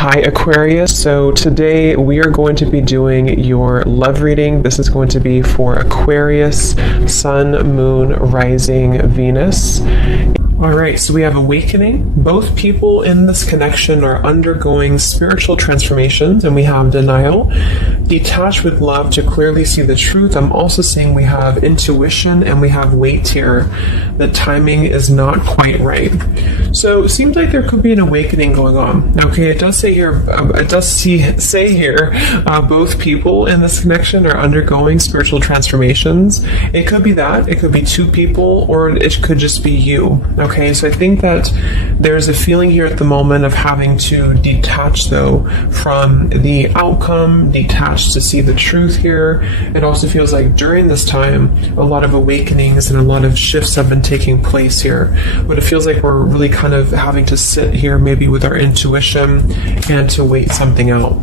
Hi Aquarius, so today we are going to be doing your love reading. This is going to be for Aquarius, Sun, Moon, Rising, Venus. Alright, so we have awakening. Both people in this connection are undergoing spiritual transformations, and we have denial. Detach with love to clearly see the truth. I'm also saying we have intuition and we have wait here. The timing is not quite right. So it seems like there could be an awakening going on. Okay, it does say here, both people in this connection are undergoing spiritual transformations. It could be that, it could be two people, or it could just be you. Okay, so I think that there's a feeling here at the moment of having to detach though from the outcome, detach to see the truth here. It also feels like during this time, a lot of awakenings and a lot of shifts have been taking place here. But it feels like we're really kind of having to sit here maybe with our intuition and to wait something out.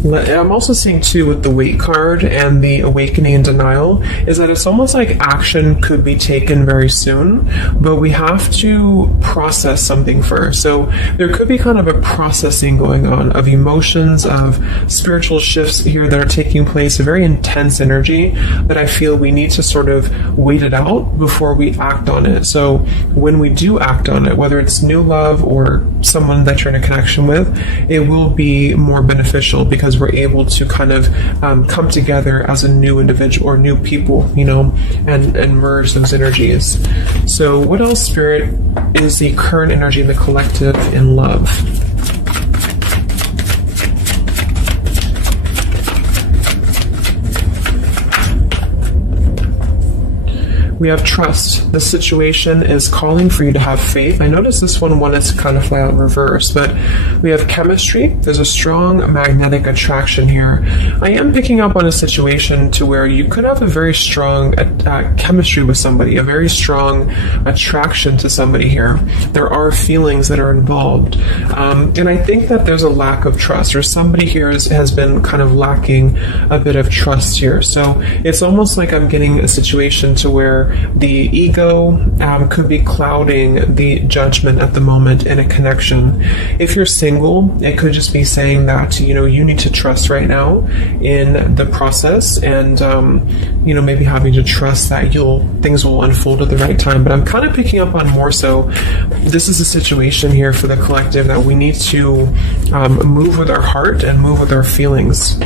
I'm also seeing too with the wait card and the awakening and denial is that it's almost like action could be taken very soon, but we have to process something first. So there could be kind of a processing going on of emotions, of spiritual shifts here that are taking place, a very intense energy that I feel we need to sort of wait it out before we act on it. So when we do act on it, whether it's new love or someone that you're in a connection with, it will be more beneficial because we're able to kind of come together as a new individual or new people, you know, and merge those energies. So what else, Spirit, is the current energy in the collective in love? We have trust. The situation is calling for you to have faith. I noticed this one wanted to kind of fly out in reverse, but we have chemistry. There's a strong magnetic attraction here. I am picking up on a situation to where you could have a very strong chemistry with somebody, a very strong attraction to somebody here. There are feelings that are involved. And I think that there's a lack of trust, or somebody here has been kind of lacking a bit of trust here. So it's almost like I'm getting a situation to where the ego could be clouding the judgment at the moment in a connection. If you're single, it could just be saying that, you know, you need to trust right now in the process and, you know, maybe having to trust that things will unfold at the right time. But I'm kind of picking up on more so, this is a situation here for the collective that we need to move with our heart and move with our feelings.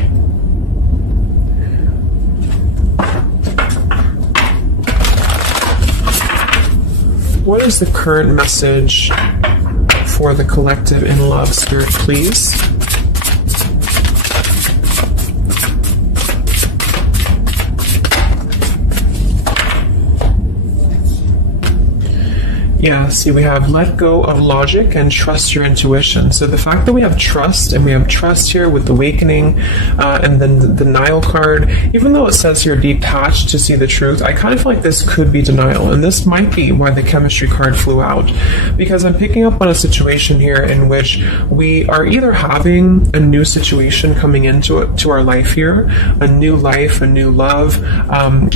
What is the current message for the collective in love, Spirit, please? Yeah, see, we have let go of logic and trust your intuition. So the fact that we have trust, and we have trust here with the awakening, and then the denial card, even though it says here detached to see the truth, I kind of feel like this could be denial. And this might be why the chemistry card flew out. Because I'm picking up on a situation here in which we are either having a new situation coming into our life here, a new life, a new love,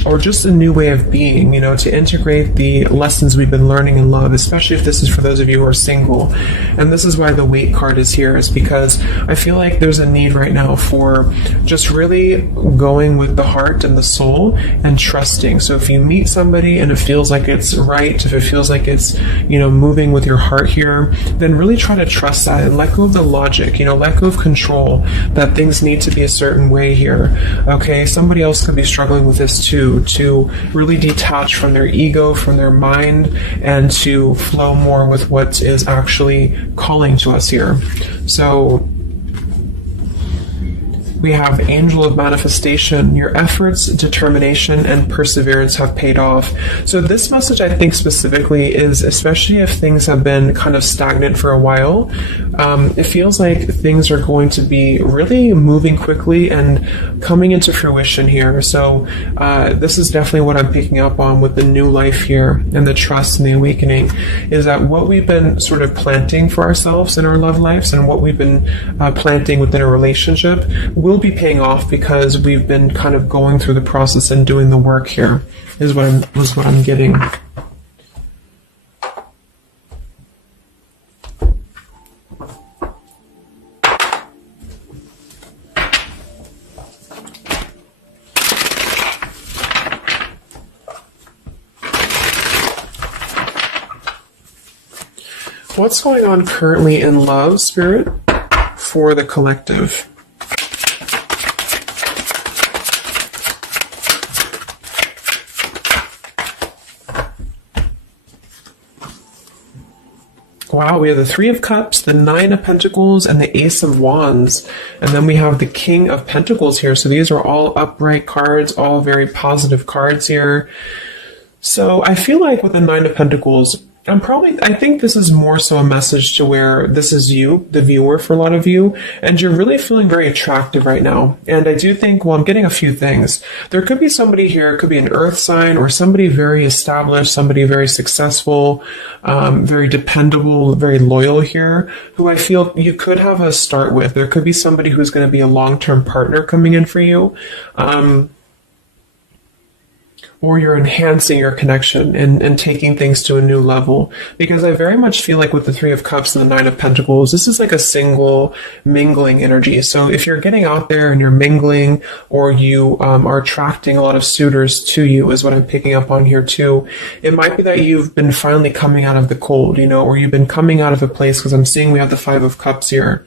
or just a new way of being, you know, to integrate the lessons we've been learning in love, especially if this is for those of you who are single. And this is why the wait card is here, is because I feel like there's a need right now for just really going with the heart and the soul and trusting. So if you meet somebody and it feels like it's right, if it feels like it's, you know, moving with your heart here, then really try to trust that and let go of the logic, you know, let go of control, that things need to be a certain way here. Okay, somebody else could be struggling with this too, to really detach from their ego, from their mind, and to flow more with what is actually calling to us here. So we have Angel of Manifestation. Your efforts, determination, and perseverance have paid off. So this message, I think specifically, is especially if things have been kind of stagnant for a while, it feels like things are going to be really moving quickly and coming into fruition here. So this is definitely what I'm picking up on with the new life here and the trust and the awakening, is that what we've been sort of planting for ourselves in our love lives and what we've been planting within a relationship will be paying off, because we've been kind of going through the process and doing the work here, is what I'm getting. What's going on currently in love, Spirit, for the collective? Wow, we have the Three of Cups, the Nine of Pentacles, and the Ace of Wands. And then we have the King of Pentacles here. So these are all upright cards, all very positive cards here. So I feel like with the Nine of Pentacles, I think this is more so a message to where this is you, the viewer, for a lot of you, and you're really feeling very attractive right now. And I do think, well, I'm getting a few things. There could be somebody here, it could be an earth sign, or somebody very established, somebody very successful, very dependable, very loyal here, who I feel you could have a start with. There could be somebody who's going to be a long-term partner coming in for you. Or you're enhancing your connection and taking things to a new level. Because I very much feel like with the Three of Cups and the Nine of Pentacles, this is like a single mingling energy. So if you're getting out there and you're mingling, or you are attracting a lot of suitors to you, is what I'm picking up on here too. It might be that you've been finally coming out of the cold, or you've been coming out of a place, because I'm seeing we have the Five of Cups here.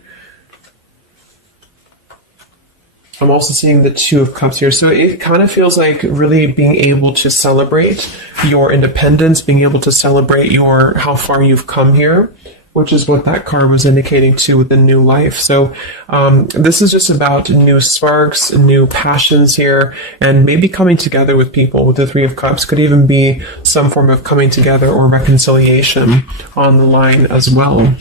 I'm also seeing the Two of Cups here. So it kind of feels like really being able to celebrate your independence, being able to celebrate how far you've come here, which is what that card was indicating too with the new life. So this is just about new sparks, new passions here, and maybe coming together with people. With the Three of Cups could even be some form of coming together or reconciliation on the line as well.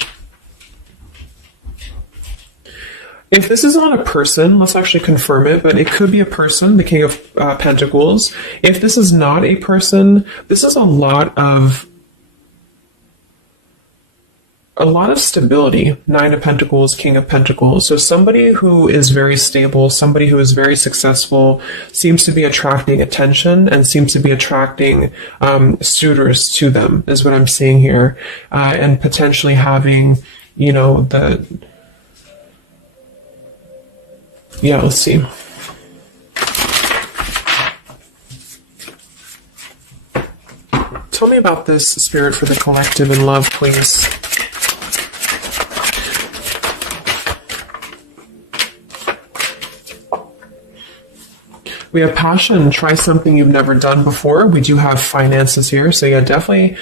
If this is not a person, let's actually confirm it, but it could be a person, the King of Pentacles. If this is not a person, this is a lot of stability. Nine of Pentacles, King of Pentacles. So somebody who is very stable, somebody who is very successful, seems to be attracting attention and seems to be attracting suitors to them, is what I'm seeing here. And potentially having, let's see. Tell me about this, Spirit, for the collective in love, please. We have passion. Try something you've never done before. We do have finances here. So yeah, definitely.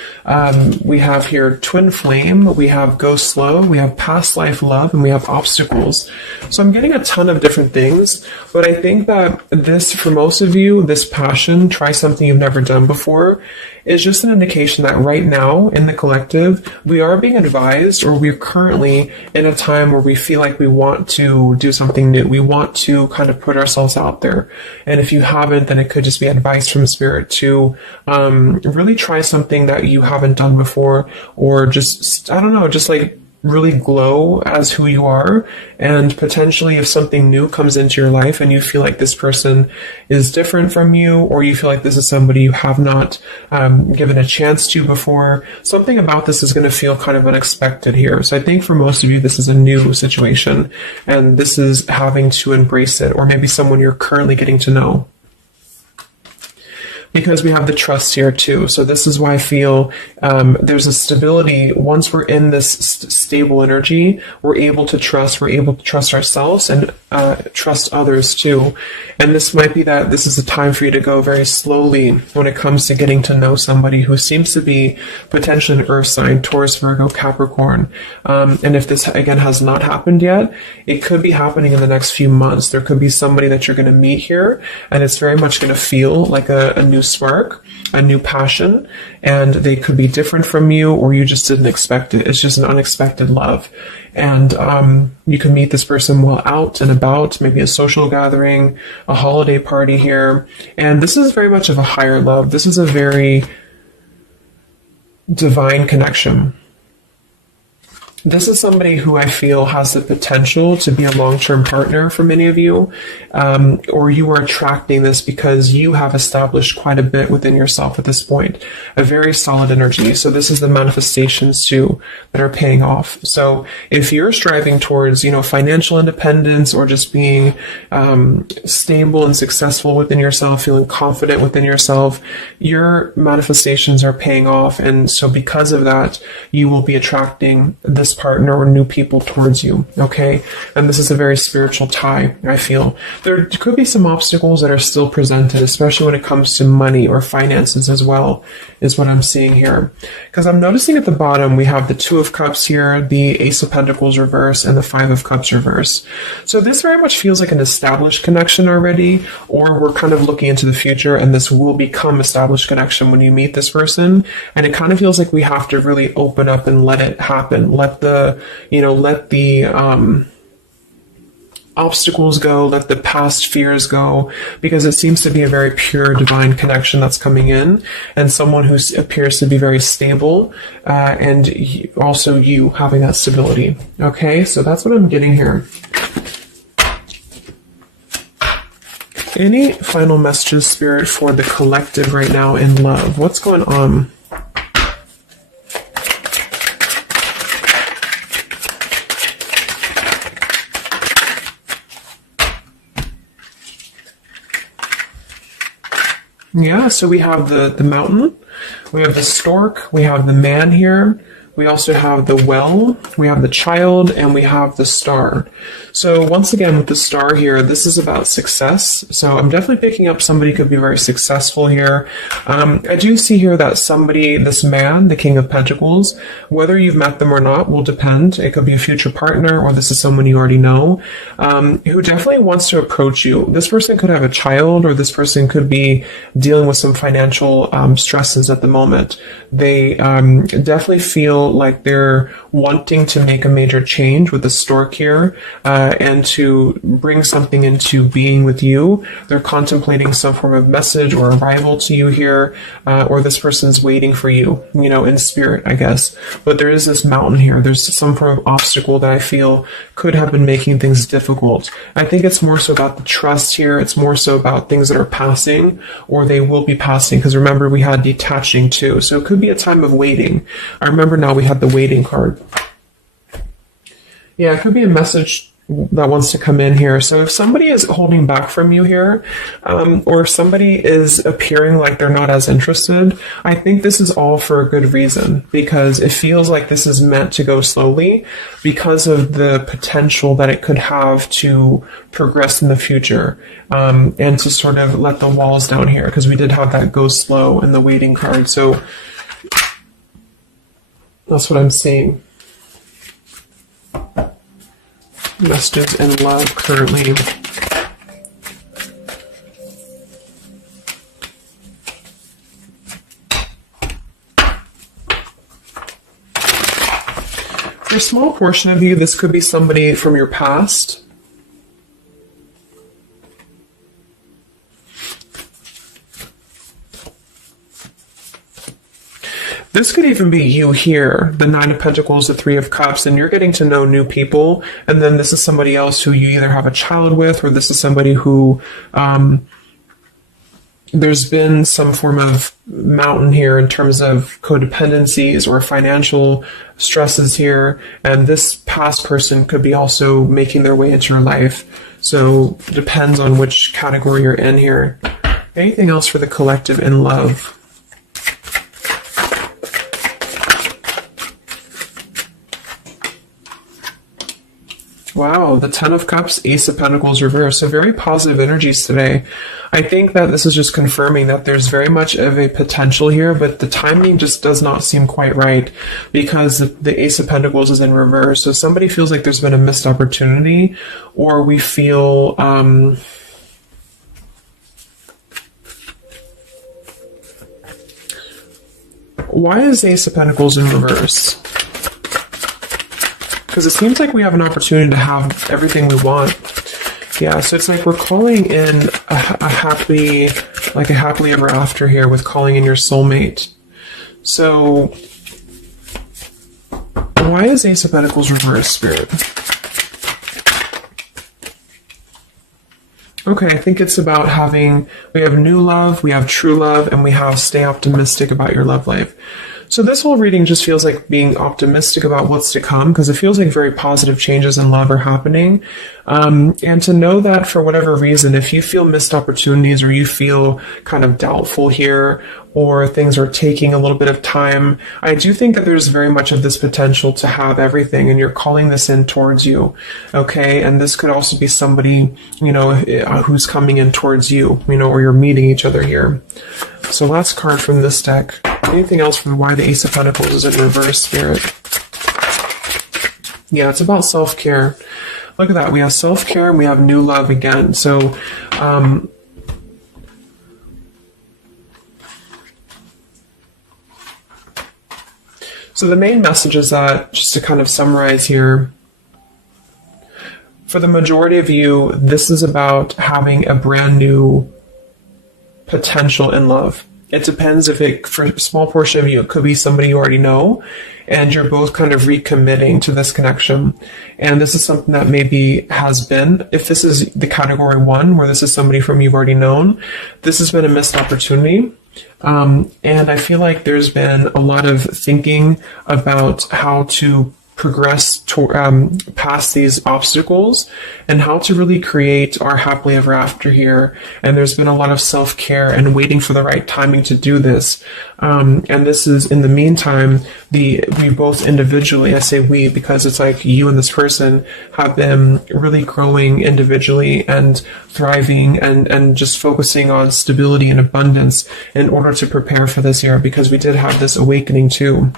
We have here twin flame. We have go slow. We have past life love, and we have obstacles. So I'm getting a ton of different things, but I think that this, for most of you, this passion, try something you've never done before, is just an indication that right now in the collective, we are being advised, or we're currently in a time where we feel like we want to do something new. We want to kind of put ourselves out there. And if you haven't, then it could just be advice from Spirit to really try something that you haven't done before, or just, I don't know, just like really glow as who you are. And potentially if something new comes into your life and you feel like this person is different from you, or you feel like this is somebody you have not given a chance to before, something about this is going to feel kind of unexpected here. So I think for most of you, this is a new situation, and this is having to embrace it, or maybe someone you're currently getting to know. Because we have the trust here too. So this is why I feel there's a stability. Once we're in this stable energy, we're able to trust ourselves and trust others too. And this might be that this is a time for you to go very slowly when it comes to getting to know somebody who seems to be potentially an earth sign, Taurus, Virgo, Capricorn. And if this, again, has not happened yet, it could be happening in the next few months. There could be somebody that you're going to meet here, and it's very much going to feel like a new spark, a new passion, and they could be different from you, or you just didn't expect it. It's just an unexpected love. And you can meet this person while out and about, maybe a social gathering, a holiday party here. And this is very much of a higher love. This is a very divine connection. This is somebody who I feel has the potential to be a long-term partner for many of you, or you are attracting this because you have established quite a bit within yourself at this point, a very solid energy. So this is the manifestations too that are paying off. So if you're striving towards, financial independence or just being stable and successful within yourself, feeling confident within yourself, your manifestations are paying off. And so because of that, you will be attracting this partner or new people towards you, okay? And this is a very spiritual tie, I feel. There could be some obstacles that are still presented, especially when it comes to money or finances as well, is what I'm seeing here. Because I'm noticing at the bottom, we have the Two of Cups here, the Ace of Pentacles reverse, and the Five of Cups reverse. So this very much feels like an established connection already, or we're kind of looking into the future, and this will become established connection when you meet this person. And it kind of feels like we have to really open up and let it happen. Let the obstacles go, let the past fears go, because it seems to be a very pure divine connection that's coming in, and someone who appears to be very stable, and also you having that stability. Okay, so that's what I'm getting here. Any final messages, Spirit, for the collective right now in love? What's going on? Yeah, so we have the mountain, we have the stork, we have the man here, we also have the well, we have the child, and we have the star. So once again, with the star here, this is about success. So I'm definitely picking up somebody could be very successful here. I do see here that somebody, this man, the King of Pentacles, whether you've met them or not will depend. It could be a future partner, or this is someone you already know, who definitely wants to approach you. This person could have a child, or this person could be dealing with some financial stresses at the moment. They definitely feel like they're wanting to make a major change with the stork here, and to bring something into being with you. They're contemplating some form of message or arrival to you here, or this person's waiting for you, in spirit, I guess. But there is this mountain here. There's some form of obstacle that I feel could have been making things difficult. I think it's more so about the trust here. It's more so about things that are passing, or they will be passing, because remember, we had detaching too. So it could be a time of waiting. I remember now we had the waiting card. Yeah, it could be a message that wants to come in here. So if somebody is holding back from you here, or if somebody is appearing like they're not as interested, I think this is all for a good reason, because it feels like this is meant to go slowly because of the potential that it could have to progress in the future, and to sort of let the walls down here, because we did have that go slow in the waiting card. So that's what I'm seeing. Messages in love currently. For a small portion of you, this could be somebody from your past. This could even be you here, the Nine of Pentacles, the Three of Cups, and you're getting to know new people. And then this is somebody else who you either have a child with, or this is somebody who there's been some form of mountain here in terms of codependencies or financial stresses here. And this past person could be also making their way into your life. So it depends on which category you're in here. Anything else for the collective in love? Wow, the Ten of Cups, Ace of Pentacles reverse. So very positive energies today. I think that this is just confirming that there's very much of a potential here, but the timing just does not seem quite right, because the Ace of Pentacles is in reverse. So somebody feels like there's been a missed opportunity, or we feel why is Ace of Pentacles in reverse? Because it seems like we have an opportunity to have everything we want. Yeah, so it's like we're calling in a happily ever after here, with calling in your soulmate. So why is Ace of Pentacles reversed, Spirit? Okay, I think it's about we have new love, we have true love, and we have stay optimistic about your love life. So this whole reading just feels like being optimistic about what's to come, because it feels like very positive changes in love are happening. And to know that for whatever reason, if you feel missed opportunities or you feel kind of doubtful here, or things are taking a little bit of time, I do think that there's very much of this potential to have everything, and you're calling this in towards you. Okay. And this could also be somebody, who's coming in towards you, or you're meeting each other here. So last card from this deck. Anything else from why the Ace of Pentacles is in reverse, Spirit? Yeah, it's about self-care. Look at that. We have self-care and we have new love again. So, so the main message is that, just to kind of summarize here, for the majority of you, this is about having a brand new potential in love. It depends for a small portion of you, it could be somebody you already know, and you're both kind of recommitting to this connection. And this is something that maybe has been, if this is the category 1, where this is somebody from you've already known, this has been a missed opportunity. And I feel like there's been a lot of thinking about how to progress past these obstacles and how to really create our happily ever after here. And there's been a lot of self-care and waiting for the right timing to do this. And this is, in the meantime, we both individually, I say we because it's like you and this person have been really growing individually and thriving and just focusing on stability and abundance in order to prepare for this year, because we did have this awakening too.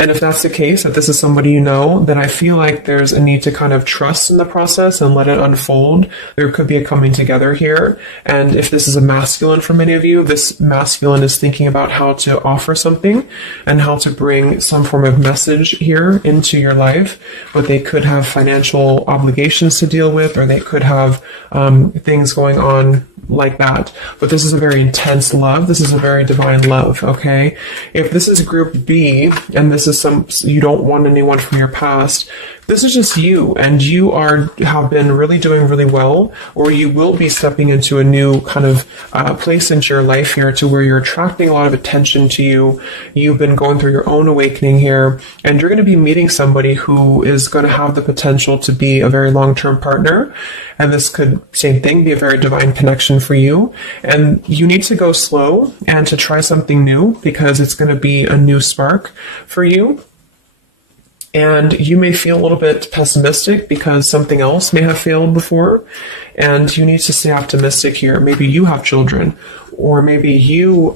And if that's the case, that this is somebody you know, then I feel like there's a need to kind of trust in the process and let it unfold. There could be a coming together here. And if this is a masculine for many of you, this masculine is thinking about how to offer something and how to bring some form of message here into your life. But they could have financial obligations to deal with, or they could have things going on like that. But this is a very intense love. This is a very divine love, okay? If this is group B, and this is you don't want anyone from your past, this is just you, and you have been really doing really well, or you will be stepping into a new kind of place into your life here, to where you're attracting a lot of attention to you. You've been going through your own awakening here, and you're going to be meeting somebody who is going to have the potential to be a very long-term partner. And this could, same thing, be a very divine connection for you. And you need to go slow and to try something new, because it's going to be a new spark for you. And you may feel a little bit pessimistic because something else may have failed before. And you need to stay optimistic here. Maybe you have children, or maybe you,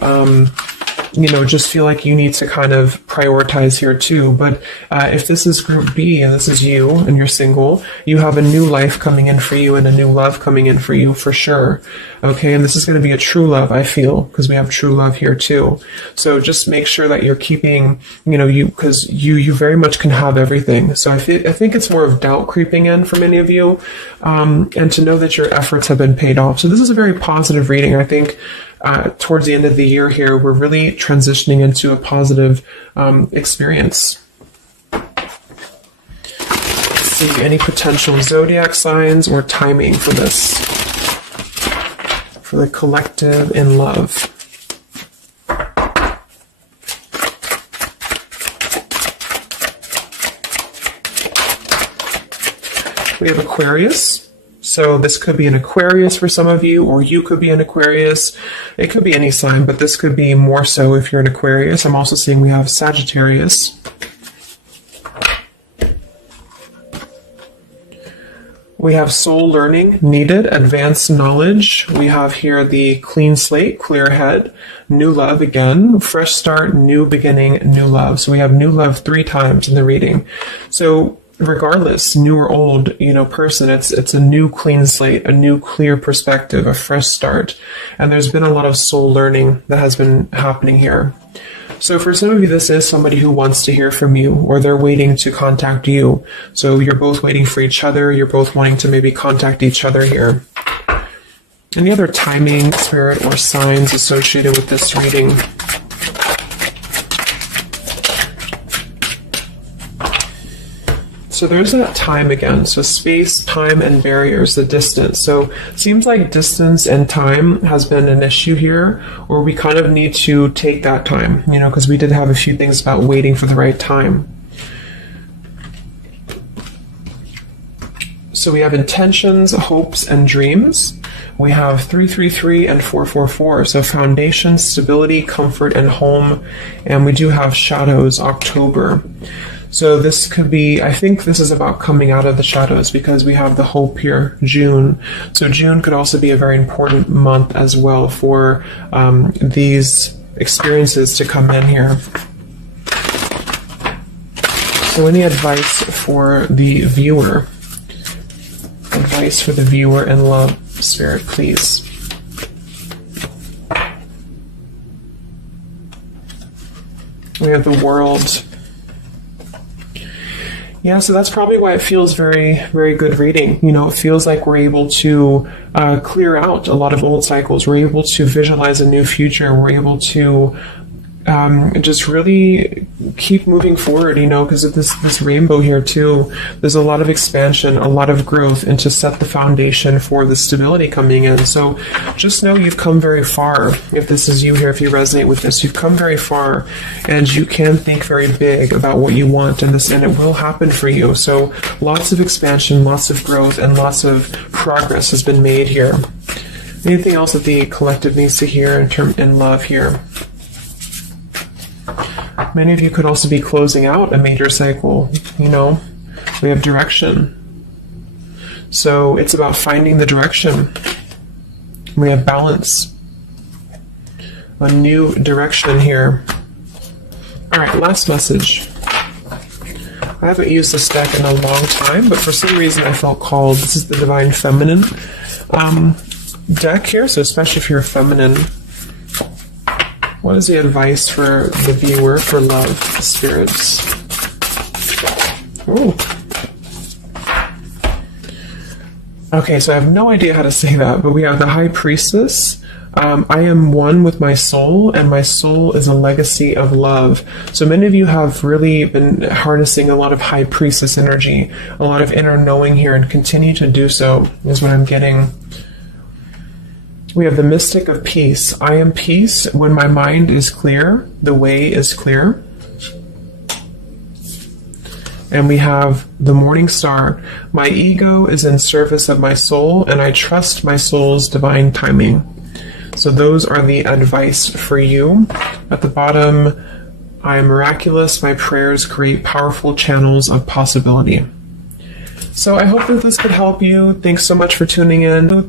just feel like you need to kind of prioritize here too. But if this is group B and this is you and you're single, you have a new life coming in for you and a new love coming in for you for sure. Okay, and this is going to be a true love, I feel, because we have true love here too. So just make sure that you're keeping, because you very much can have everything. So I think it's more of doubt creeping in for many of you, and to know that your efforts have been paid off. So this is a very positive reading. I think towards the end of the year here, we're really transitioning into a positive experience. Let's see, any potential zodiac signs or timing for this, for the collective in love. We have Aquarius. So this could be an Aquarius for some of you, or you could be an Aquarius. It could be any sign, but this could be more so if you're an Aquarius. I'm also seeing we have Sagittarius. We have soul learning needed, advanced knowledge. We have here the clean slate, clear head, new love again, fresh start, new beginning, new love. So we have new love 3 times in the reading. So regardless, new or old, person, it's a new clean slate, a new clear perspective, a fresh start. And there's been a lot of soul learning that has been happening here. So for some of you, this is somebody who wants to hear from you, or they're waiting to contact you. So you're both waiting for each other. You're both wanting to maybe contact each other here. Any other timing, spirit, or signs associated with this reading? So there's that time again. So space, time, and barriers, the distance. So it seems like distance and time has been an issue here, where we kind of need to take that time, you know, because we did have a few things about waiting for the right time. So we have intentions, hopes, and dreams. We have 333 and 444. So foundation, stability, comfort, and home. And we do have shadows, October. So this could be, I think this is about coming out of the shadows, because we have the hope here, June. So June could also be a very important month as well for these experiences to come in here. So any advice for the viewer? Advice for the viewer and love, Spirit, please. We have the World. Yeah, so that's probably why it feels very, very good reading. You know, it feels like we're able to clear out a lot of old cycles. We're able to visualize a new future. We're able to just really keep moving forward, you know, because of this rainbow here too. There's a lot of expansion, a lot of growth, and to set the foundation for the stability coming in. So just know you've come very far. If this is you here, if you resonate with this, you've come very far, and you can think very big about what you want, and it will happen for you. So lots of expansion, lots of growth, and lots of progress has been made here. Anything else that the collective needs to hear in love here? Many of you could also be closing out a major cycle, you know. We have direction. So it's about finding the direction. We have balance. A new direction here. All right, last message. I haven't used this deck in a long time, but for some reason I felt called. This is the Divine Feminine deck here, so especially if you're feminine. What is the advice for the viewer for love, spirits? Ooh. Okay, so I have no idea how to say that, but we have the High Priestess. I am one with my soul, and my soul is a legacy of love. So many of you have really been harnessing a lot of High Priestess energy, a lot of inner knowing here, and continue to do so, is what I'm getting. We have the Mystic of Peace. I am peace. When my mind is clear, the way is clear. And we have the Morning Star. My ego is in service of my soul, and I trust my soul's divine timing. So those are the advice for you. At the bottom, I am miraculous. My prayers create powerful channels of possibility. So I hope that this could help you. Thanks so much for tuning in.